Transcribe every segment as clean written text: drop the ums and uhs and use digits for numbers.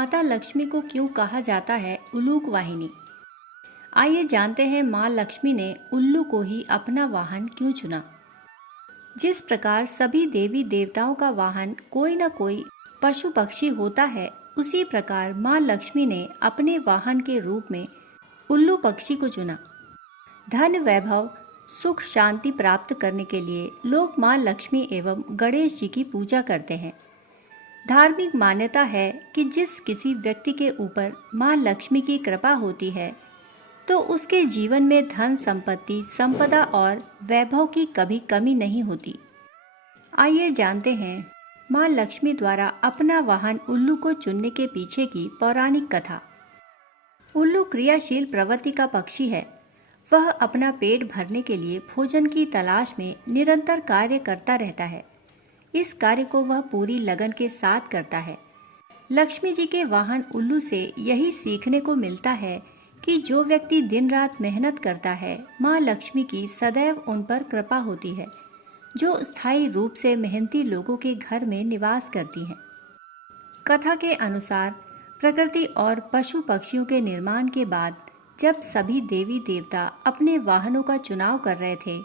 माता लक्ष्मी को क्यों कहा जाता है उल्लूक वाहिनी। आइए जानते हैं माँ लक्ष्मी ने उल्लू को ही अपना वाहन क्यों चुना। जिस प्रकार सभी देवी देवताओं का वाहन कोई न कोई पशु पक्षी होता है, उसी प्रकार माँ लक्ष्मी ने अपने वाहन के रूप में उल्लू पक्षी को चुना। धन वैभव सुख शांति प्राप्त करने के लिए लोग माँ लक्ष्मी एवं गणेश जी की पूजा करते हैं। धार्मिक मान्यता है कि जिस किसी व्यक्ति के ऊपर माँ लक्ष्मी की कृपा होती है तो उसके जीवन में धन संपत्ति संपदा और वैभव की कभी कमी नहीं होती। आइए जानते हैं माँ लक्ष्मी द्वारा अपना वाहन उल्लू को चुनने के पीछे की पौराणिक कथा। उल्लू क्रियाशील प्रवृत्ति का पक्षी है। वह अपना पेट भरने के लिए भोजन की तलाश में निरंतर कार्य करता रहता है। इस कार्य को वह पूरी लगन के साथ करता है। लक्ष्मी जी के वाहन उल्लू से यही सीखने को मिलता है कि जो व्यक्ति दिन रात मेहनत करता है, माँ लक्ष्मी की सदैव उन पर कृपा होती है, जो स्थायी रूप से मेहनती लोगों के घर में निवास करती हैं। कथा के अनुसार प्रकृति और पशु पक्षियों के निर्माण के बाद जब सभी देवी देवता अपने वाहनों का चुनाव कर रहे थे,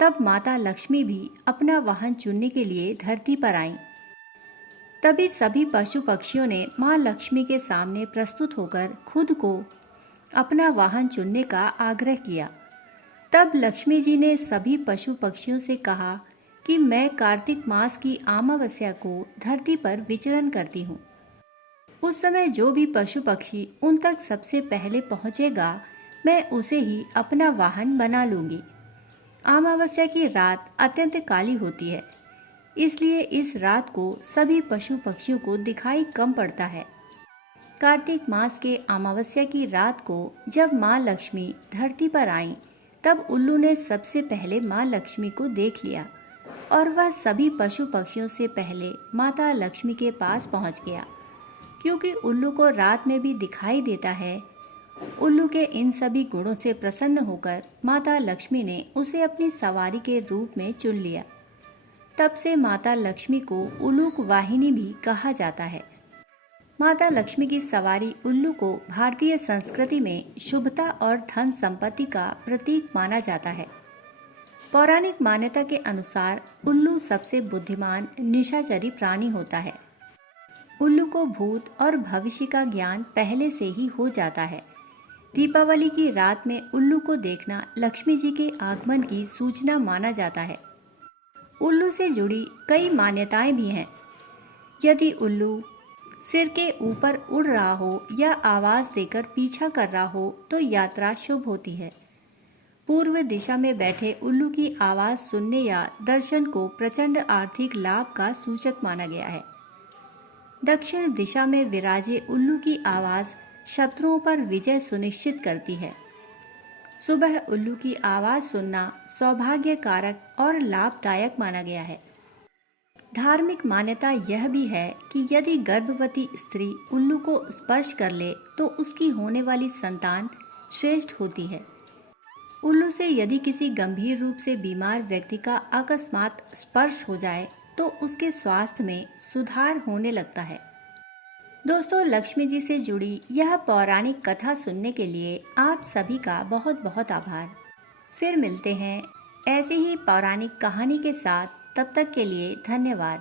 तब माता लक्ष्मी भी अपना वाहन चुनने के लिए धरती पर आईं। तभी सभी पशु पक्षियों ने माँ लक्ष्मी के सामने प्रस्तुत होकर खुद को अपना वाहन चुनने का आग्रह किया। तब लक्ष्मी जी ने सभी पशु पक्षियों से कहा कि मैं कार्तिक मास की अमावस्या को धरती पर विचरण करती हूँ। उस समय जो भी पशु पक्षी उन तक सबसे पहले पहुँचेगा, मैं उसे ही अपना वाहन बना लूँगी। अमावस्या की रात अत्यंत काली होती है, इसलिए इस रात को सभी पशु पक्षियों को दिखाई कम पड़ता है। कार्तिक मास के अमावस्या की रात को जब माँ लक्ष्मी धरती पर आईं, तब उल्लू ने सबसे पहले माँ लक्ष्मी को देख लिया और वह सभी पशु पक्षियों से पहले माता लक्ष्मी के पास पहुँच गया। क्योंकि उल्लू को रात में भी दिखाई देता है, उल्लू के इन सभी गुणों से प्रसन्न होकर माता लक्ष्मी ने उसे अपनी सवारी के रूप में चुन लिया। तब से माता लक्ष्मी को उल्लूक वाहिनी भी कहा जाता है। माता लक्ष्मी की सवारी उल्लू को भारतीय संस्कृति में शुभता और धन संपत्ति का प्रतीक माना जाता है। पौराणिक मान्यता के अनुसार उल्लू सबसे बुद्धिमान निशाचरी प्राणी होता है। उल्लू को भूत और भविष्य का ज्ञान पहले से ही हो जाता है। दीपावली की रात में उल्लू को देखना लक्ष्मी जी के आगमन की सूचना माना जाता है। उल्लू से जुड़ी कई मान्यताएं भी हैं। यदि उल्लू सिर के ऊपर उड़ रहा हो या आवाज देकर पीछा कर रहा हो तो यात्रा शुभ होती है। पूर्व दिशा में बैठे उल्लू की आवाज सुनने या दर्शन को प्रचंड आर्थिक लाभ का सूचक माना गया है। दक्षिण दिशा में विराजे उल्लू की आवाज शत्रुओं पर विजय सुनिश्चित करती है। सुबह उल्लू की आवाज सुनना सौभाग्य कारक और लाभदायक माना गया है। धार्मिक मान्यता यह भी है कि यदि गर्भवती स्त्री उल्लू को स्पर्श कर ले तो उसकी होने वाली संतान श्रेष्ठ होती है। उल्लू से यदि किसी गंभीर रूप से बीमार व्यक्ति का अकस्मात स्पर्श हो जाए तो उसके स्वास्थ्य में सुधार होने लगता है। दोस्तों, लक्ष्मी जी से जुड़ी यह पौराणिक कथा सुनने के लिए आप सभी का बहुत बहुत आभार। फिर मिलते हैं ऐसी ही पौराणिक कहानी के साथ। तब तक के लिए धन्यवाद।